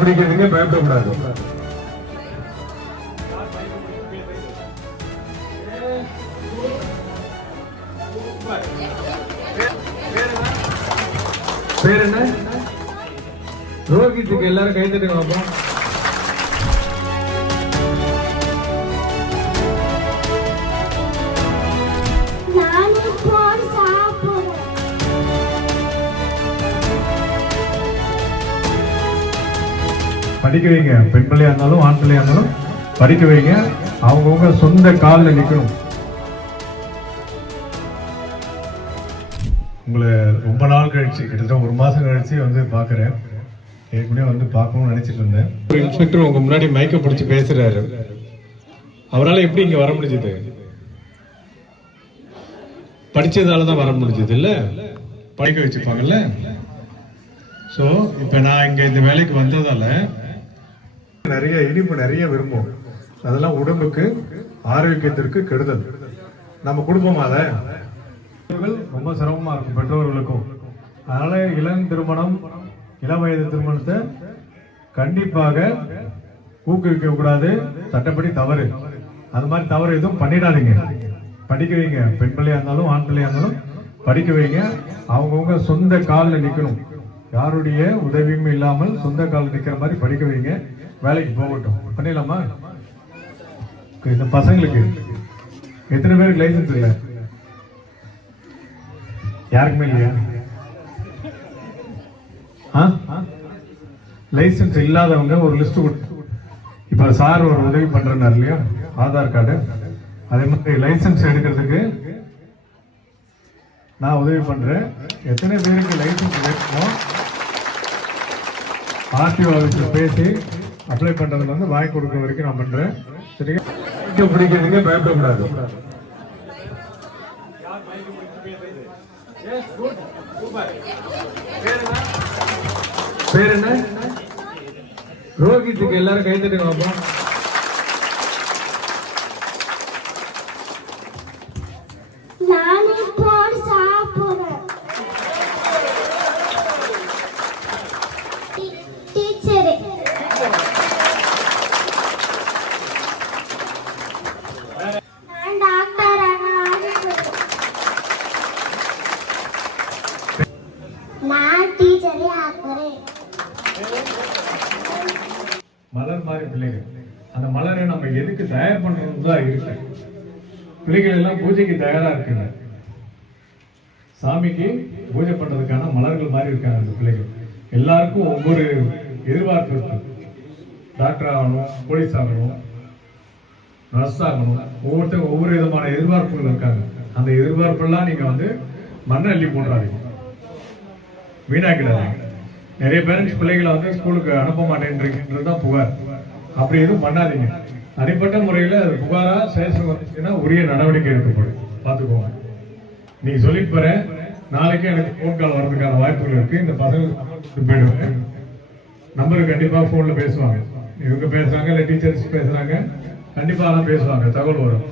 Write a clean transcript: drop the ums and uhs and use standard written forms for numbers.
பிடிக்கிறதுங்க பயப்படக்கூடாது. பேர் என்ன? ரோஹித்துக்கு எல்லாரும் கை தட்டுங்க பாப்பா. படிக்க வைங்க. பெண் பிள்ளையா இருந்தாலும் ஆண் பிள்ளையா இருந்தாலும் படிக்க வைங்க. அவங்கவுங்க சொந்த காலில் நிற்கணும். உங்களை ரொம்ப நாள் கழிச்சு, கிட்டத்தட்ட ஒரு மாசம் கழிச்சு வந்து பாக்குறேன். ஏற்கனவே வந்து பார்க்கணும்னு நினைச்சிட்டு இருந்தேன். ஒரு இன்ஸ்பெக்டர் உங்க முன்னாடி மைக்க பிடிச்சி பேசுறாரு. அவரால் எப்படி இங்க வர முடிஞ்சது? படிச்சதாலதான் வர முடிஞ்சது இல்ல? படிக்க வச்சுப்பாங்கல்ல. சோ இப்ப நான் இங்க இந்த வேலைக்கு வந்ததால நிறைய இனிப்பு நிறைய விரும்பும். அதெல்லாம் உடம்புக்கு ஆரோக்கியத்திற்கு கெடுதல். நம்ம கொடுப்போமா? அதை ரொம்ப சிரமமா இருக்கும் பெற்றோர்களுக்கும். அதனால இளம் திருமணம், இளம் வயது திருமணத்தை கண்டிப்பாக ஊக்குவிக்க கூடாது. சட்டப்படி தவறு. அது மாதிரி தவறு எதுவும் பண்ணிடாதீங்க. படிக்க வைங்க. பெண் பிள்ளையா இருந்தாலும் ஆண் பிள்ளையா இருந்தாலும் படிக்க வைங்க. அவங்கவுங்க சொந்த காலில் நிற்கணும். யாருடைய உதவியும் இல்லாமல் சொந்த காலில் நிற்கிற மாதிரி படிக்க வைங்க. வேலைக்கு போகட்டும். பண்ணிடலாமா? இந்த பசங்களுக்கு எத்தனை பேருக்கு லைசன்ஸ் இல்லை? யாருக்குமே இல்லையா? லைசன்ஸ் இல்லாதவங்க ஒரு லிஸ்ட் கொடுத்து, இப்ப சார் ஒரு உதவி பண்றாரு இல்லையா, ஆதார் கார்டு, அதே மாதிரி லைசன்ஸ் எடுக்கிறதுக்கு நான் உதவி பண்றேன். எத்தனை பேருக்கு லைசன்ஸ் வேணுமோ ஆர்டிஓ ஆஃபீஸில் பேசி அப்ளை பண்றதுல வந்து வாங்கி கொடுக்குற வரைக்கும் நான் பண்றேன். சரியா? பிடிக்கிறதுங்க பயப்படக்கூடாது. பேர் என்ன? ரோஹித்துக்கு எல்லாரும் கை தட்டுங்க பாப்பா. மலர் மாதிரி பிள்ளைகள். அந்த மலரை நம்ம எதுக்கு தயார் பண்றதுதான் இருக்கு. பிள்ளைகள் எல்லாம் பூஜைக்கு தயாரா இருக்குங்க. சாமிக்கு பூஜை பண்றதுக்கான மலர்கள் மாதிரி இருக்காங்க அந்த பிள்ளைகள். எல்லாருக்கும் ஒவ்வொரு எதிர்பார்ப்பு இருக்கு. டாக்டர் ஆகணும், போலீஸ் ஆகணும், நர்ஸ் ஆகணும். ஒவ்வொருத்தரும் ஒவ்வொரு விதமான எதிர்பார்ப்புகள் இருக்காங்க. அந்த எதிர்பார்ப்பெல்லாம் நீங்க வந்து மண்ணை அள்ளி போடுறாதீங்க, வீணாக்கிடாதீங்க. நிறைய பேரண்ட்ஸ் பிள்ளைகளை வந்து ஸ்கூலுக்கு அனுப்ப மாட்டேன்றதுதான் புகார். அப்படி எதுவும் பண்ணாதீங்க. தனிப்பட்ட முறையில் அது புகாரா ஸ்டேஷன் வந்துச்சுன்னா உரிய நடவடிக்கை எடுக்கப்படும். பார்த்துக்கோங்க. நீங்க சொல்லிட்டு போற நாளைக்கு எனக்கு போன் கால் வர்றதுக்கான வாய்ப்புகள் இருக்கு. இந்த பசங்க போயிடுவேன். நம்பருக்கு கண்டிப்பா போன்ல பேசுவாங்க. இவங்க பேசுறாங்க, இல்லை டீச்சர்ஸ் பேசுறாங்க, கண்டிப்பா பேசுவாங்க. தகவல் வரும்.